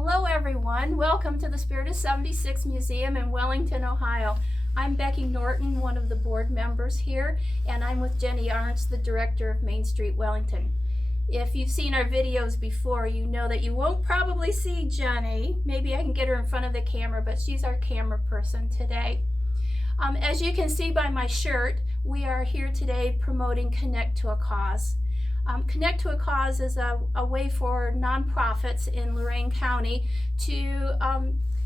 Hello everyone, welcome to the Spirit of 76 Museum in Wellington, Ohio. I'm Becky Norton, one of the board members here, and I'm with Jenny Arntz, the director of Main Street Wellington. If you've seen our videos before, you know that you won't probably see Jenny. Maybe I can get her in front of the camera, but she's our camera person today. As you can see by my shirt, we are here today promoting Connect to a Cause. Connect to a Cause is a way for nonprofits in Lorain County to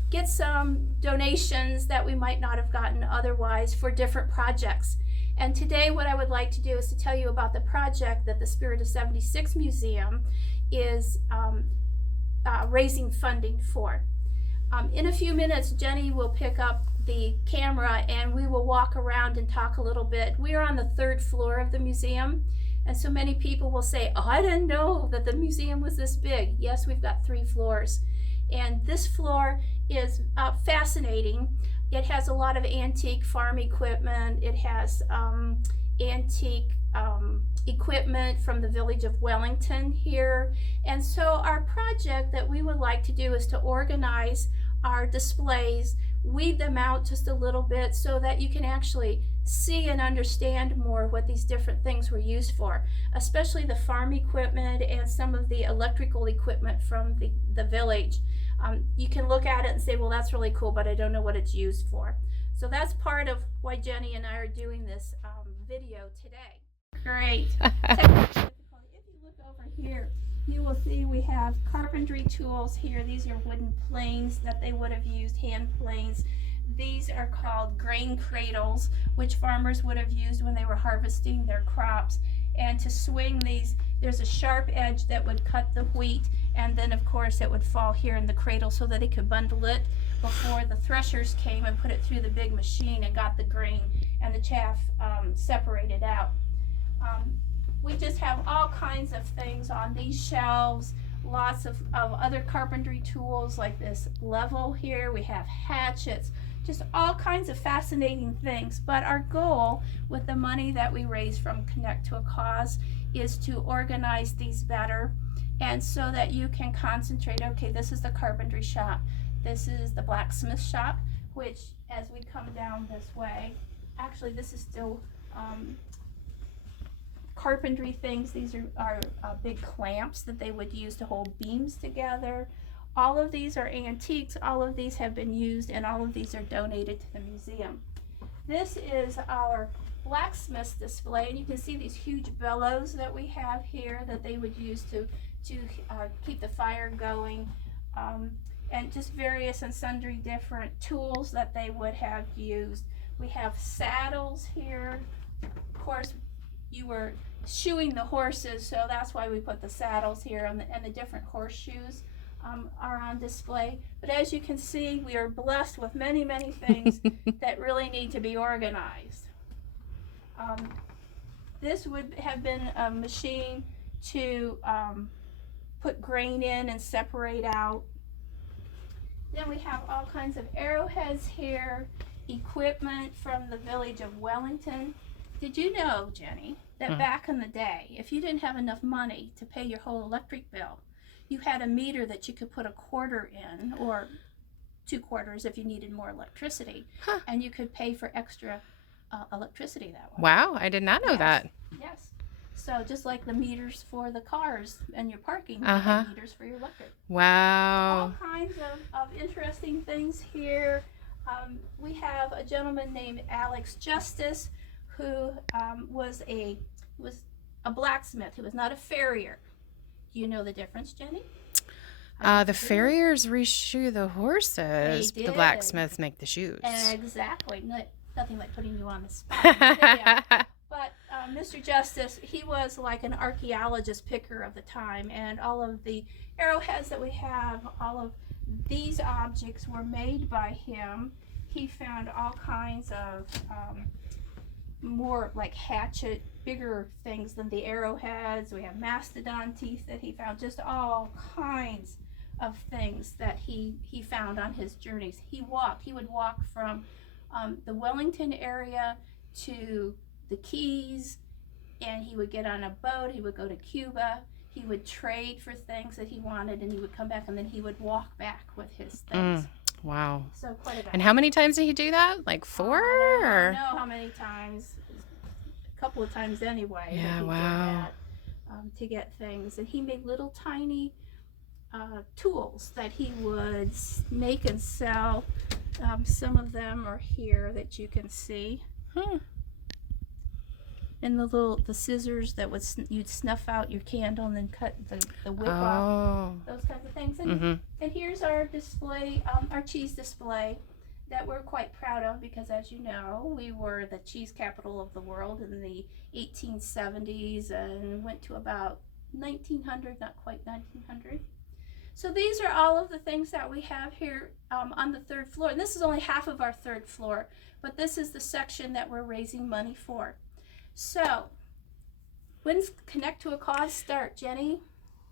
get some donations that we might not have gotten otherwise for different projects. And today what I would like to do is to tell you about the project that the Spirit of 76 Museum is raising funding for. In a few minutes, Jenny will pick up the camera and we will walk around and talk a little bit. We are on the 3rd floor of the museum, and so many people will say, oh, I didn't know that the museum was this big. Yes, we've got 3 floors. And this floor is fascinating. It has a lot of antique farm equipment. It has antique equipment from the village of Wellington here. And so our project that we would like to do is to organize our displays, weed them out just a little bit so that you can actually see and understand more what these different things were used for, especially the farm equipment and some of the electrical equipment from the village. You can look at it and say, well, that's really cool, but I don't know what it's used for. So that's part of why Jenny and I are doing this video today. Great. If you look over here, you will see we have carpentry tools here. These are wooden planes that they would have used, hand planes. These are called grain cradles, which farmers would have used when they were harvesting their crops. And to swing these, there's a sharp edge that would cut the wheat, and then of course it would fall here in the cradle so that they could bundle it before the threshers came and put it through the big machine and got the grain and the chaff separated out. We just have all kinds of things on these shelves, lots of other carpentry tools like this level here. We have hatchets, just all kinds of fascinating things. But our goal with the money that we raise from Connect to a Cause is to organize these better, and so that you can concentrate. Okay, this is the carpentry shop. This is the blacksmith shop, which as we come down this way, actually this is still carpentry things. These are big clamps that they would use to hold beams together. All of these are antiques. All of these have been used, and all of these are donated to the museum. This is our blacksmith's display, and you can see these huge bellows that we have here that they would use to keep the fire going, and just various and sundry different tools that they would have used. We have saddles here. Of course, you were shoeing the horses, so that's why we put the saddles here, and the different horseshoes are on display. But as you can see, we are blessed with many, many things that really need to be organized. This would have been a machine to put grain in and separate out. Then we have all kinds of arrowheads here, equipment from the village of Wellington. Did you know, Jenny, that back in the day, if you didn't have enough money to pay your whole electric bill, you had a meter that you could put a quarter in, or 2 quarters if you needed more electricity, and you could pay for extra electricity that way. Wow, I did not know that. Yes. So just like the meters for the cars and your parking, you have meters for your electric. Wow. All kinds of interesting things here. We have a gentleman named Alex Justice, who was a blacksmith. He was not a farrier. Do you know the difference, Jenny? The farriers reshoe the horses. The blacksmiths make the shoes. Exactly. Nothing like putting you on the spot. Yeah. But Mr. Justice, he was like an archaeologist picker of the time, and all of the arrowheads that we have, all of these objects were made by him. He found all kinds of more like hatchet, bigger things than the arrowheads. We have mastodon teeth that he found, just all kinds of things that he found on his journeys. He would walk from the Wellington area to the Keys, and he would get on a boat. He would go to Cuba. He would trade for things that he wanted, and he would come back, and then he would walk back with his things. Wow. So quite a bit. And how many times did he do that? Like 4? I don't know how many times. A couple of times anyway. Yeah, that he wow. did that, to get things. And he made little tiny tools that he would make and sell. Some of them are here that you can see. And the scissors that you'd snuff out your candle and then cut the wick off. Those kinds of things. And, and here's our display, our cheese display that we're quite proud of, because as you know, we were the cheese capital of the world in the 1870s and went to about 1900, not quite 1900. So these are all of the things that we have here on the 3rd floor. And this is only half of our 3rd floor, but this is the section that we're raising money for. So, when's Connect to a Cause start, Jenny?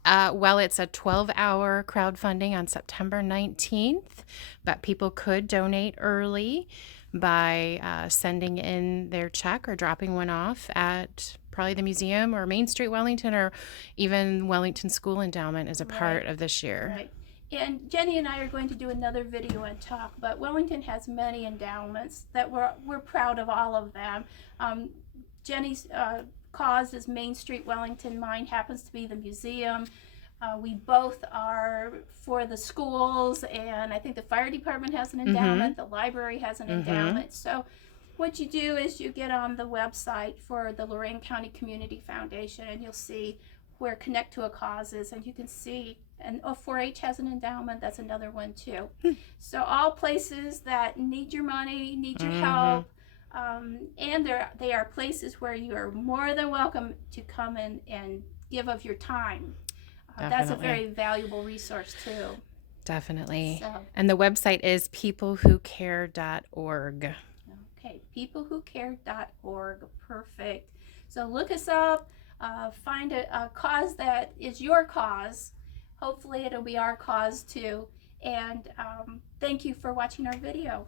Well, it's a 12-hour crowdfunding on September 19th, but people could donate early by sending in their check or dropping one off at probably the museum or Main Street Wellington, or even Wellington School Endowment is a part of this year. Right. And Jenny and I are going to do another video and talk, but Wellington has many endowments that we're proud of all of them. Jenny's cause is Main Street Wellington. Mine happens to be the museum. We both are for the schools, and I think the fire department has an endowment. The library has an endowment. So what you do is you get on the website for the Lorain County Community Foundation, and you'll see where Connect to a Cause is, and you can see, and 4-H has an endowment. That's another one too. So all places that need your money, need your help. And they are places where you are more than welcome to come in and give of your time. That's a very valuable resource too. Definitely. So, and the website is peoplewhocare.org. Okay, peoplewhocare.org. Perfect. So look us up, find a cause that is your cause. Hopefully it'll be our cause too. And thank you for watching our video.